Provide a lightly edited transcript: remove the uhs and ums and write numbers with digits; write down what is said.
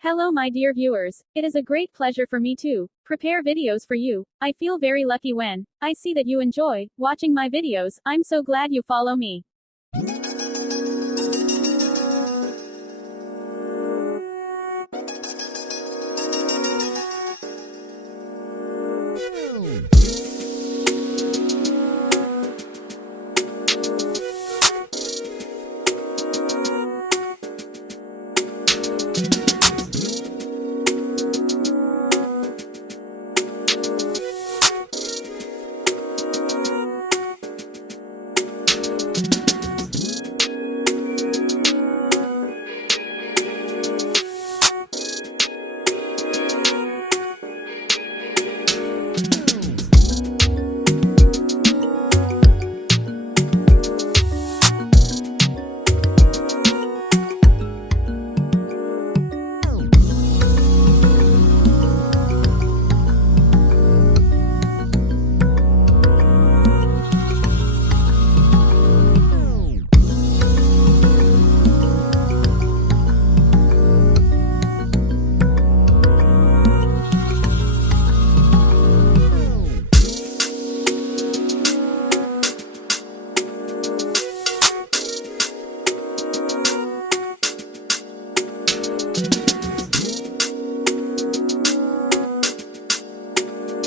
Hello my dear viewers, it is a great pleasure for me to prepare videos for you. I feel very lucky when I see that you enjoy watching my videos. I'm so glad you follow me.